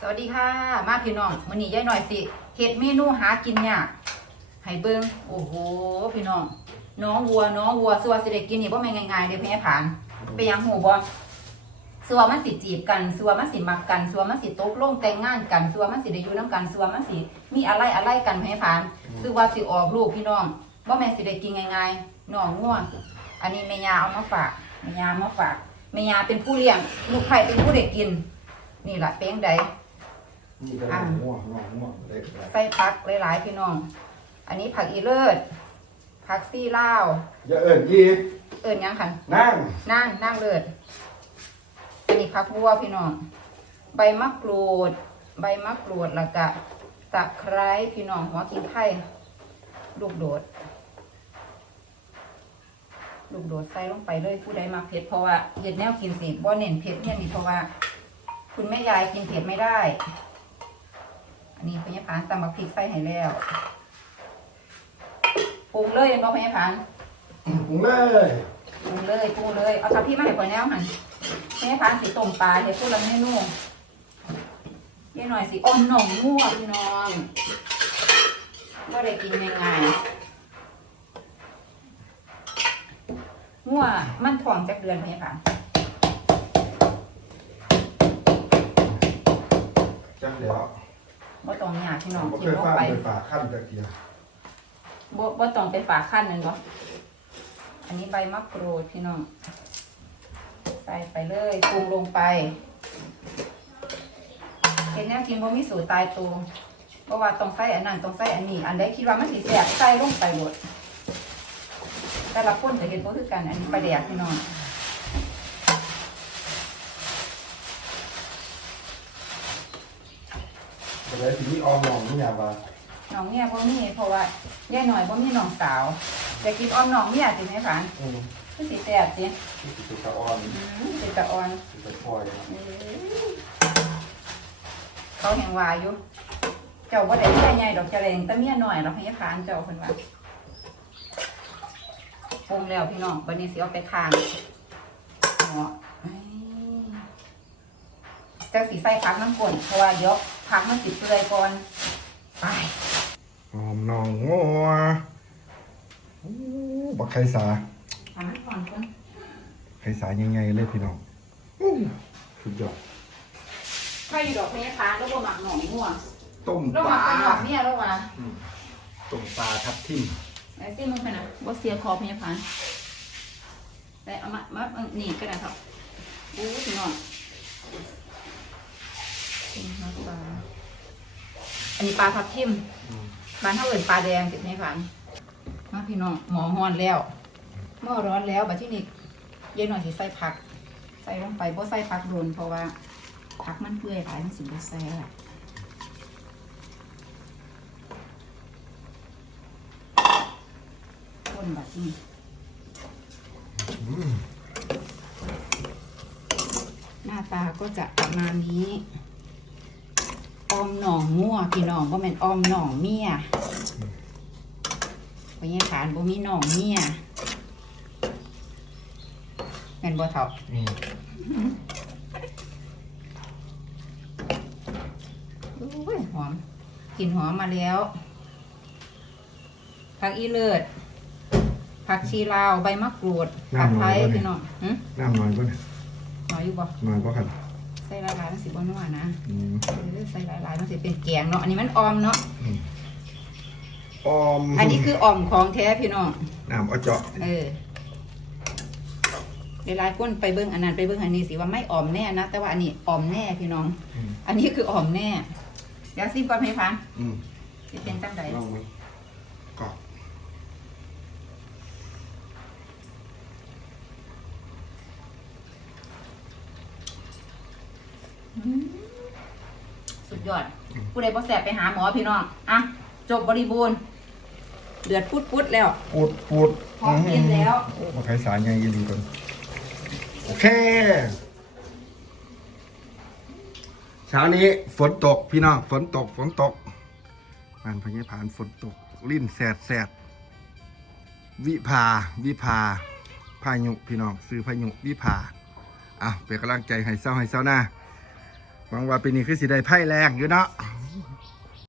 สวัสดีค่ะ มาพี่น้องมื้อนี้ยายหน่อยสิเฮ็ดเมนูหากินยากให้เบิ่งโอ้โห พี่น้องน้องวัวน้องวัวสัวสิได้กินนี่บ่แม่นง่ายๆเด้อพี่ผานไปยังหูบ่สัวมันสิจีบกันสัวมันสิมักกันสัวมันสิตกลงแต่งงานกันสัวมันสิได้อยู่นํกันสัวมันสิมีอะไรอะไรกันพี่ผานสัวสิออกลูกพี่น้องบ่แม่นสิได้กินง่ายๆน้องงัวอันนี้แม่ยาเอามาฝากแม่ยาเอามาฝากแม่ยาเป็นผู้เลี้ยงลูกไผ่เป็นผู้ได้กิน นี่ล่ะเป็นจั่งใด นี่ก็อะง่วงง่วงง่วงเล็กใส่ผักหลายๆพี่น้อง อันนี้ผักอีเลิศผักซี่ลาวอย่าเอิญยีกเอิญยังคันนั่งนั่งนั่งเลิศอันนี้ผักบัวพี่น้อง ใบมะกรูด ใบมะกรูดแล้วก็ตะไคร้พี่น้องหัวกินไข่ลูกโดด ลูกโดดใส่ลงไปเลยผู้ใดมาเผ็ดเพราะว่าเห็ดแนวกินสิบ่เน้นเผ็ดเนี่ยนี่เพราะว่า คุณแม่ยายกินเผ็ดไม่ได้ อันนี้พญาพานตำบักพริกใส่ให้แล้วปรุงเลยเห็นบ่พญาพานปรุงเลยปรุงเลยปรุงเลยเอาทับพี่มาให้ข่อยแนวหันพญาพานสิต้มปลาเฮ็ดผู้ละเมนูยายหน่อยสิอมหน่องงัวพี่น้องก็ได้กินง่ายๆงัวมันท้องจากเดือนพญาพานจังเดี๋ยว บ่ต้องยากพี่น้องผมกิเคนยลงฟังไปไปฝากขั้นตะเกียบบ่บ่ต้องไปฝากขั้นนั่นบ่อันนี้ใบมะกรูดพี่น้องใส่ไปเลยปรุงลงไปเห็นแนวกินบ่มีสูตรตายตัวเพราะว่าต้องใส่อันนั้นต้องใส่อันนี้ อันใดคิดว่ามันสิแซ่บใส่ลงไปหมดแต่ละคนจะเห็นบ่คือกันอันนี้ปลาแดกพี่น้อง แต่ เลยทีนี้ออมหนองนี่อยากว่าน้องเนี่ยบ่มีเพราะว่าย่ายหน่อยบ่มีน้องสาวจะกินอ้อมน้องเมียสิแม่ฝันอืมคือสิแซ่บสิที่ติดตะออนอืมเป็นตะอ่อนติดตะพลอยเขาแห่งวาอยู่เจ้าบ่ได้เมียใหญ่ดอกจะแรงแต่เมียน้อยดอกให้พานเจ้าเพิ่นว่าปรุงแล้วพี่น้องบัดนี้สิเอาไปทางเหมาะเอ้ยจังสิใส่ผักน้ำก่นเพราะว่าเดี๋ยว ผักมันสิเปื่อยก่อนไปออมหนองงัวอู้บักไข่สาทำให้ก่อนก่อนไข่สาใหญ่ๆเลยพี่น้องอู้สุดยอดใครอยู่ดอกให้พานแล้วบ่หมักหน่องัวต้มแล้วปหมัลากเป็นดอกเมียแล้วว่าอืมต้มปลาทับทิมไอ้ซิมึงไปนะบ่เสียคอพยาพานได้เอามามาเอานี่ก็ได้ครับอู้พี่น้อง เป็นน้ำปลา อันนี้ปลาทับทิมอืมบ้านเท่าเอินปลาแดงติดในฝันมาพี่น้องหมอฮ้อนแล้วหม้อร้อนแล้วบัดที่นี่เย็นหน่อยสิใส่ผัก ใส่ลงไปบ่ใส่ผักโดนเพราะว่าผักมันเปื่อยหลายมันสิบ่แซ่บต้นบัดนี้อืมหน้าตาก็จะประมาณนี้ ออมหน่องมั่วพี่น้องก็เป็นออมหน่องเมียเพราะงี้ฐานบ่มีหน่องเมียแม่นบ่เท่าอืมโอ้ยหอมกลิ่นหอมมาแล้ว ผักอีเลิศผักชีลาวใบมะกรูดผักไทยพี่น้องหึน้ำน้อยป่ะเนี่ยน้อยอยู่บ่น้อยป่ะครับ ใส่หลายๆมันสิบ่นัวนะอืมเออใส่หลายๆมันสิเป็นแกงเนาะอันนี้มันออมเนาะอืมออมอันนี้คือออมของแท้พี่น้องน้ำเอาเจาะเออเวลาก้นไปเบิ้งอันนั้นไปเบิ้งอันนี้สิว่าไม่ออมแน่นะแต่ว่าอันนี้ออมแน่พี่น้อง อืมอันนี้คือออมแน่เดี๋ยวซิมก่อนพี่พันอืม สิเป็นจังใดลองไหมกรอบ อืมสุด ยอด ผู้ใดบ่แสบไปหาหมอพี่น้อง อะ จบบริบูรณ์ เดือดพุดพุดๆแล้ว ปูดปูดพร้อมกินแล้ว โอ้มาไข่สารยังยีรีก่อนโอเค เช้านี้ฝนตกพี่น้อง ฝนตก ฝนตกมันพญผ่านฝนตก ลิ้นแสดแสดวิภา วิภาพายุพี่น้อง ซื้อพายุวิภาอะเป็นกำลังใจให้เศร้าให้เศร้าหน้า หวังว่าปีนี้คือสิได้ไพ่แรงอยู่เนาะ